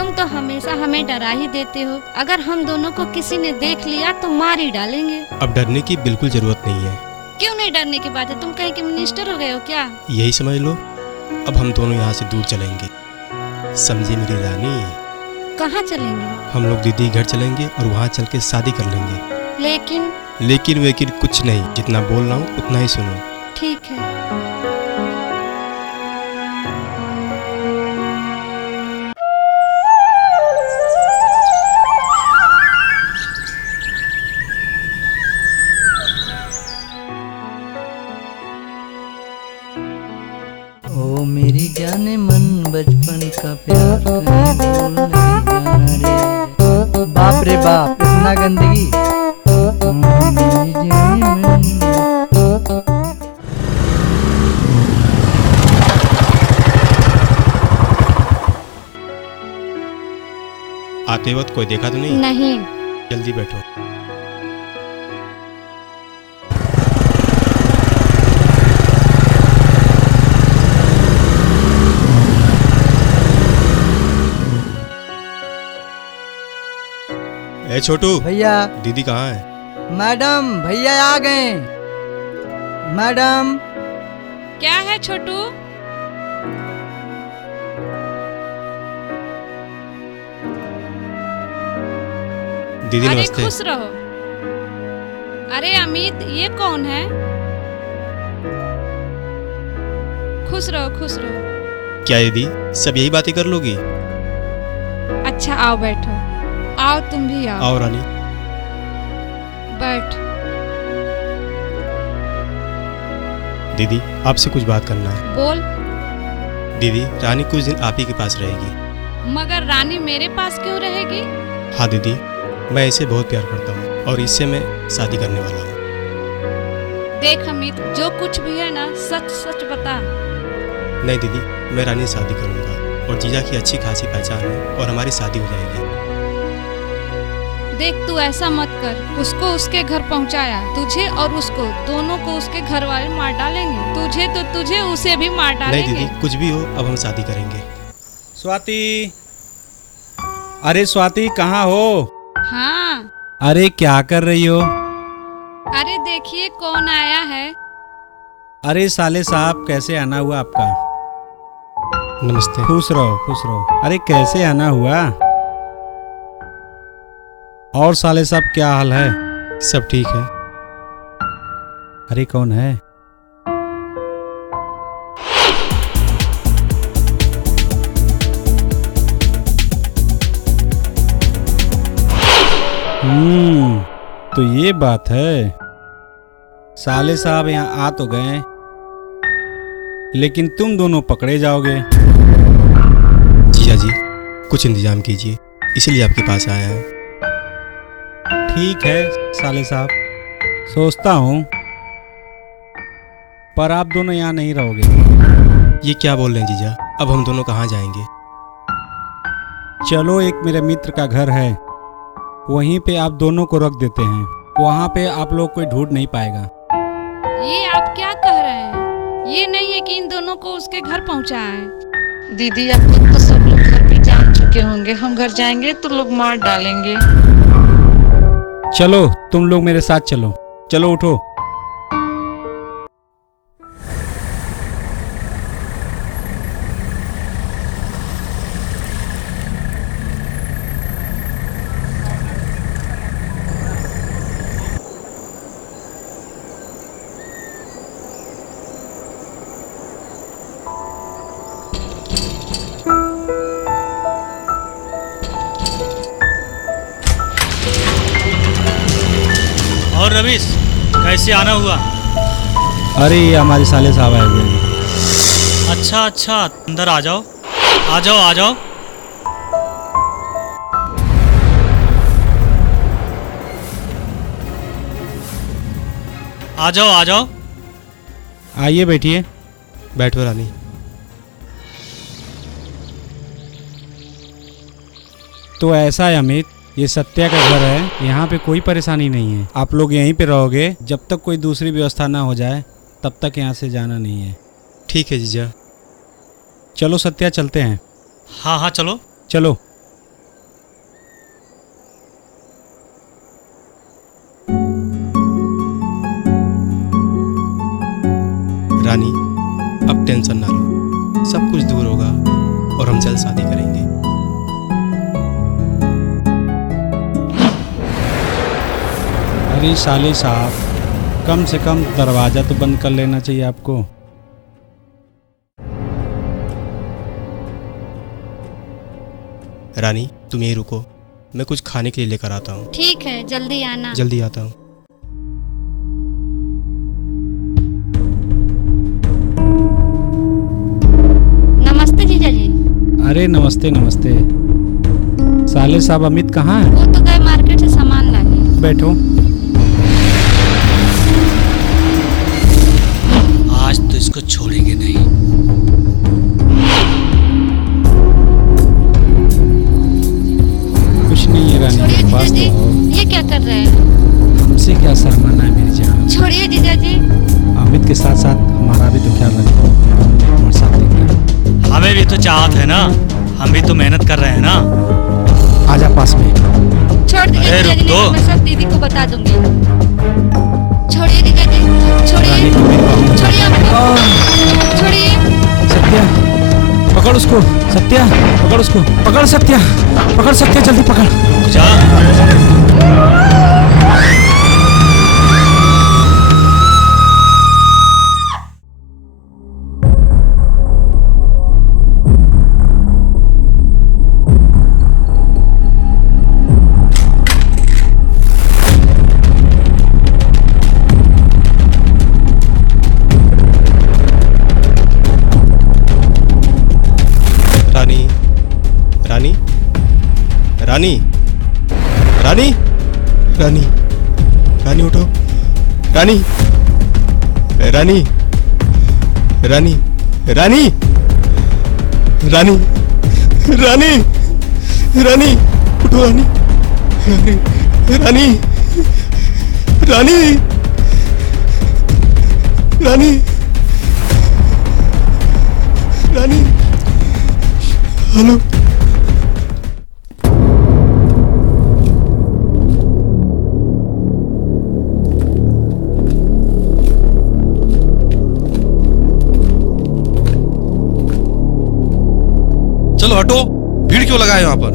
तुम तो हमेशा हमें डरा ही देते हो। अगर हम दोनों को किसी ने देख लिया तो मार ही डालेंगे। अब डरने की बिल्कुल जरूरत नहीं है। क्यों नहीं डरने की बात है? तुम कहीं के मिनिस्टर हो गए हो क्या? यही समझ लो। अब हम दोनों यहाँ से दूर चलेंगे, समझी मेरी रानी? कहाँ चलेंगे? हम लोग दीदी घर चलेंगे और वहाँ चल के शादी कर लेंगे। लेकिन वेकिन कुछ नहीं, जितना बोल रहा हूँ उतना ही सुनो। ठीक है। ओ मेरी जाने मन बचपन का प्यार कहीं भूल नहीं जाना रे। बाप रे बाप, इतना गंदगी। मेरी जाने मन। आते वक्त कोई देखा तो नहीं? नहीं। जल्दी बैठो। ए छोटू भैया। दीदी कहाँ है? मैडम भैया आ गए। मैडम। क्या है छोटू? दीदी अरे नमस्ते। खुश रहो। अरे अमित, ये कौन है? खुश रहो खुश रहो। क्या दीदी सब यही बातें कर लोगी? अच्छा आओ बैठो। आओ तुम भी आओ। आओ रानी। बैठ। दीदी आपसे कुछ बात करना है। बोल। दीदी रानी कुछ दिन आप ही के पास रहेगी। मगर रानी मेरे पास क्यों रहेगी? हाँ दीदी, मैं इसे बहुत प्यार करता हूँ और इससे मैं शादी करने वाला हूँ। देख अमित, जो कुछ भी है ना सच सच बता। नहीं दीदी, मैं रानी से शादी करूँगा और जीजा की अच्छी खासी पहचान है और हमारी शादी हो जाएगी। देख तू ऐसा मत कर। उसको उसके घर पहुंचाया, तुझे और उसको दोनों को उसके घर वाले मार डालेंगे। तुझे तो तुझे, उसे भी मार डालेंगे। नहीं दीदी, कुछ भी हो अब हम शादी करेंगे। स्वाति, अरे स्वाति कहाँ हो? हाँ। अरे क्या कर रही हो? अरे देखिए कौन आया है। अरे साले साहब, कैसे आना हुआ आपका? नमस्ते। खुश रहो खुश रहो। अरे कैसे आना हुआ? और साले साहब क्या हाल है? सब ठीक है। अरे कौन है? तो ये बात है। साले साहब यहाँ आ तो गए, लेकिन तुम दोनों पकड़े जाओगे। जीजा जी कुछ इंतजाम कीजिए, इसलिए आपके पास आया है। ठीक है साले साहब, सोचता हूँ, पर आप दोनों यहाँ नहीं रहोगे। ये क्या बोल रहे हैं जीजा? अब हम दोनों कहाँ जाएंगे? चलो, एक मेरे मित्र का घर है, वहीं पे आप दोनों को रख देते हैं। वहाँ पे आप लोग कोई ढूंढ नहीं पाएगा। ये आप क्या कह रहे हैं? ये नहीं है कि इन दोनों को उसके घर पहुंचाया है। दीदी अब तक तो सब लोग घर पे जान चुके होंगे। हम घर जाएंगे तो लोग मार डालेंगे। चलो तुम लोग मेरे साथ चलो। चलो उठो। और रवीश, कैसे आना हुआ? अरे ये हमारे साले साहब आए हुए हैं। अच्छा अच्छा, अंदर आ जाओ। आ जाओ आ जाओ। आ जाओ आ जाओ। आइए बैठिए। बैठो रानी। तो ऐसा है अमित, ये सत्या का घर है, यहाँ पे कोई परेशानी नहीं है। आप लोग यहीं पे रहोगे, जब तक कोई दूसरी व्यवस्था ना हो जाए तब तक यहाँ से जाना नहीं है। ठीक है जीजा। चलो सत्या, चलते हैं। हाँ हाँ चलो। चलो। करेंगे। अरे साले साहब, कम से कम दरवाज़ा तो बंद कर लेना चाहिए आपको। रानी तुम यहीं रुको, मैं कुछ खाने के लिए लेकर आता हूँ। ठीक है, जल्दी आना। जल्दी आता हूँ। नमस्ते जीजा जी। अरे नमस्ते नमस्ते। साले साहब अमित कहाँ है? वो तो गए मार्केट से सामान लाने। बैठो। आज तो इसको छोड़ेंगे नहीं। कुछ नहीं है रानी, छोड़िए मेरे जीजा पास जी, तो आओ। ये क्या कर रहे हैं? हमसे क्या शर्माना है मेरी जान। छोड़िए जीजा जी। अमित के साथ साथ हमारा भी तो ख्याल रखो, हम तुम्हारे साथ देख रहे हैं। हमें भी तो चाहत है ना, हम भी तो मेहनत कर रहे हैं ना। आजा पास में। छोड़ दीजिए अरे जीजा जी, रुक नहीं दो। तो मैं सब दीदी को बता दूंगी। छोड़िए जीजा जी, छोड़िए। रानी तुम मेरी बाहों में। छोड़िए आपको। छोड़िए। सत्या पकड़ उसको, सत्या पकड़ उसको, पकड़ सत्या, पकड़ सत्या, जल्दी पकड़। जा। रानी रानी रानी रानी रानी रानी उठो। रानी रानी रानी रानी रानी रानी रानी उठो। रानी रानी रानी रानी रानी हेलो। चलो हटो, भीड़ क्यों लगाए वहां पर?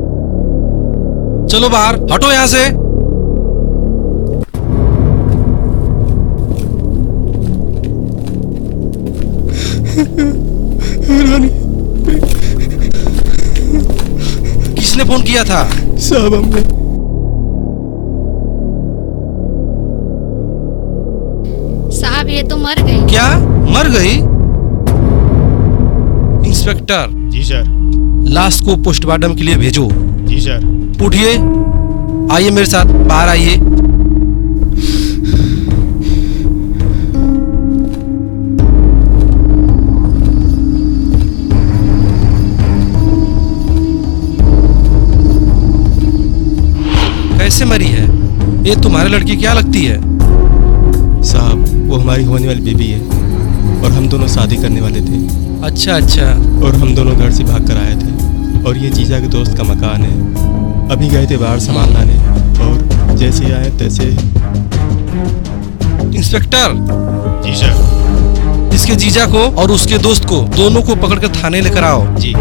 चलो बाहर हटो यहां से। रानी किसने फोन किया था? साहब हमने। साहब ये तो मर गई। क्या मर गई? इंस्पेक्टर, जी सर। लाश को पोस्टमार्टम के लिए भेजो। जी सर। उठिए, आइए मेरे साथ, बाहर आइए। कैसे मरी है? ये तुम्हारी लड़की क्या लगती है? साहब वो हमारी होने वाली बीबी है और हम दोनों शादी करने वाले थे अच्छा अच्छा। और हम दोनों घर से भाग कर आए थे और ये जीजा के दोस्त का मकान है। अभी गए थे बाहर सामान लाने और जैसे आए तैसे। इंस्पेक्टर, जी सर। इसके जीजा को और उसके दोस्त को दोनों को पकड़कर थाने लेकर आओ। जी।